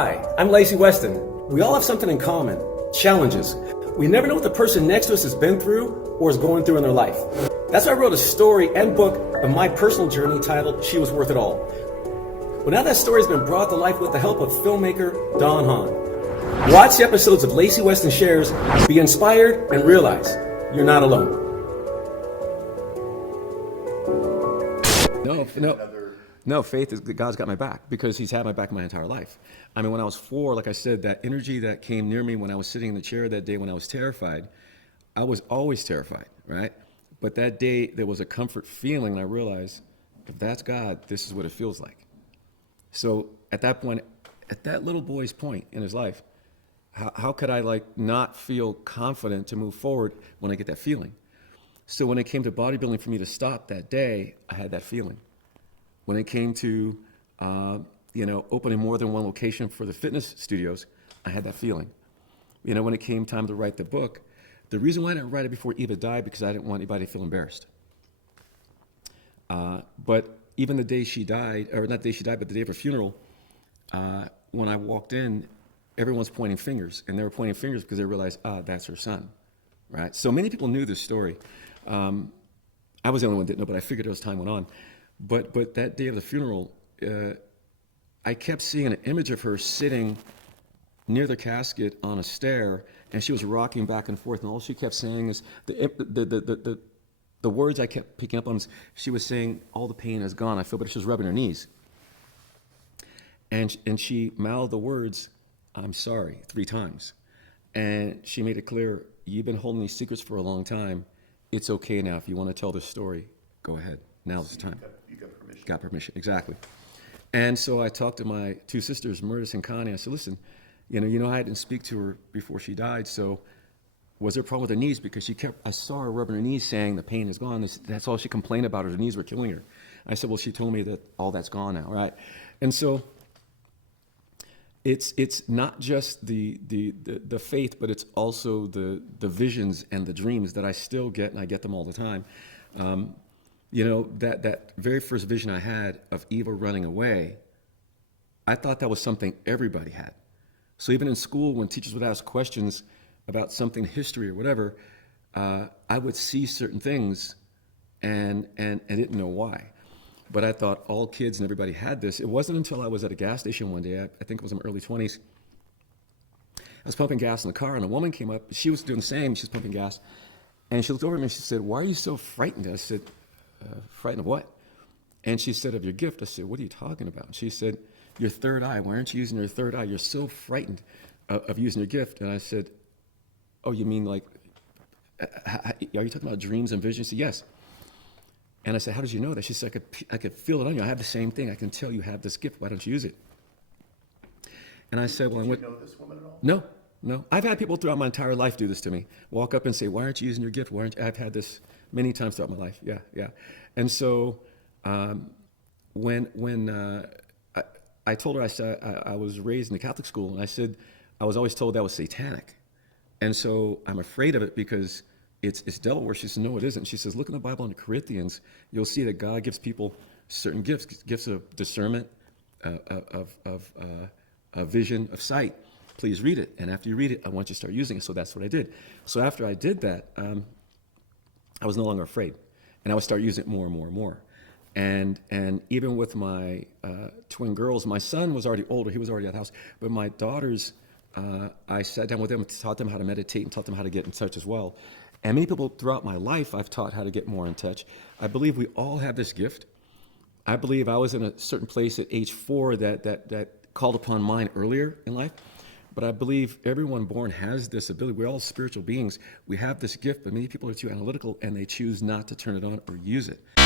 Hi, I'm Lacy Weston. We all have something in common, challenges. We never know what the person next to us has been through or is going through in their life. That's why I wrote a story and book of my personal journey titled She Was Worth It All. Well, now that story has been brought to life with the help of filmmaker Don Hahn. Watch the episodes of Lacy Weston Shares, be inspired, and realize you're not alone. No, faith is that God's got my back because he's had my back my entire life. I mean, when I was 4, like I said, that energy that came near me when I was sitting in the chair that day when I was terrified, I was always terrified, right? But that day there was a comfort feeling, and I realized, if that's God, this is what it feels like. So at that point, at that little boy's point in his life, how could I not feel confident to move forward when I get that feeling? So when it came to bodybuilding for me to stop that day, I had that feeling. When it came to, opening more than one location for the fitness studios, I had that feeling. When it came time to write the book, the reason why I didn't write it before Eva died, because I didn't want anybody to feel embarrassed. But even the day she died, or not the day she died, but the day of her funeral, when I walked in, everyone's pointing fingers, and they were pointing fingers because they realized, that's her son, right? So many people knew this story. I was the only one that didn't know, but I figured as time went on. But that day of the funeral, I kept seeing an image of her sitting near the casket on a stair, and she was rocking back and forth, and all she kept saying is, the words I kept picking up on is, she was saying, all the pain is gone, I feel better. She was rubbing her knees. And she mouthed the words, I'm sorry, 3 times. And she made it clear, you've been holding these secrets for a long time. It's okay now. If you want to tell this story, go ahead. Now's the time. You got permission. Got permission, exactly. And so I talked to my 2 sisters, Murtis and Connie. I said, listen, I didn't speak to her before she died, so was there a problem with her knees? Because I saw her rubbing her knees saying the pain is gone. That's all she complained about, her knees were killing her. I said, well, she told me that all that's gone now, right? And so it's not just the faith, but it's also the visions and the dreams that I still get, and I get them all the time. That very first vision I had of Eva running away, I thought that was something everybody had. So even in school, when teachers would ask questions about something, history or whatever, I would see certain things and didn't know why. But I thought all kids and everybody had this. It wasn't until I was at a gas station one day, I think it was in my early 20s, I was pumping gas in the car, and a woman came up. She was doing the same. She was pumping gas. And she looked over at me and she said, why are you so frightened? I said, frightened of what? And she said, of your gift. I said, what are you talking about? And she said, your third eye. Why aren't you using your third eye? You're so frightened of using your gift. And I said, oh, you mean are you talking about dreams and visions? She said, yes. And I said, how did you know that? She said, I could feel it on you. I have the same thing. I can tell you have this gift. Why don't you use it? And I said, well, Did you know this woman at all? No. I've had people throughout my entire life do this to me. Walk up and say, why aren't you using your gift? I've had this many times throughout my life. Yeah. And so when I told her, I said, I was raised in the Catholic school, and I said, I was always told that was satanic. And so I'm afraid of it because it's devil worship. She said, no, it isn't. She says, look in the Bible in the Corinthians, you'll see that God gives people certain gifts of discernment, of vision, of sight. Please read it. And after you read it, I want you to start using it. So that's what I did. So after I did that, I was no longer afraid. And I would start using it more and more and more. And even with my twin girls, my son was already older. He was already at the house. But my daughters, I sat down with them and taught them how to meditate and taught them how to get in touch as well. And many people throughout my life, I've taught how to get more in touch. I believe we all have this gift. I believe I was in a certain place at age 4 that called upon mine earlier in life. But I believe everyone born has this ability. We're all spiritual beings. We have this gift, but many people are too analytical, and they choose not to turn it on or use it. I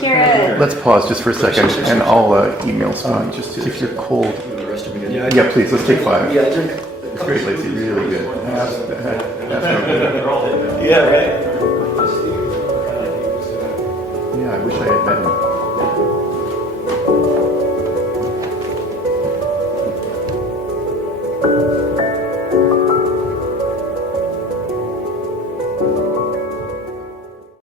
hear it. Let's pause just for a second, and I'll email someone. Just if you're cold. Yeah, please, let's take 5. Yeah, I drink. It's great, Lacy, really good. Yeah, right. Yeah, I wish I had met him.